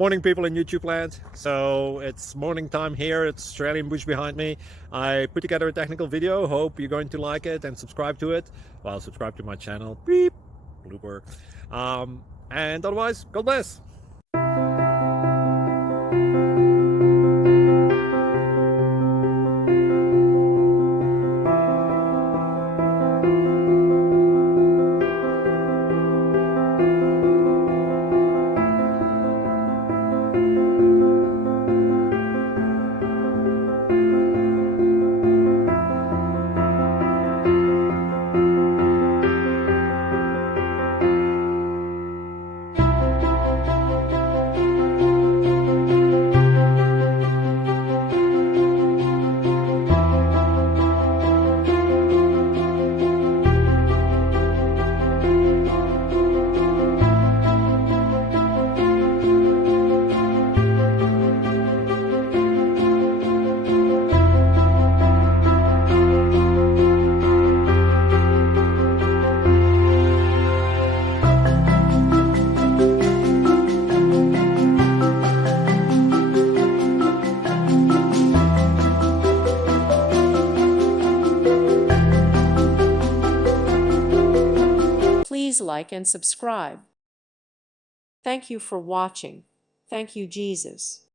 Morning, people in YouTube land. So it's morning time here. It's Australian bush behind me. I put together a technical video. Hope you're going to like it and subscribe to it. Well, subscribe to my channel. Beep. Blooper. And otherwise, God bless. Please like and subscribe. Thank you for watching. Thank you, Jesus.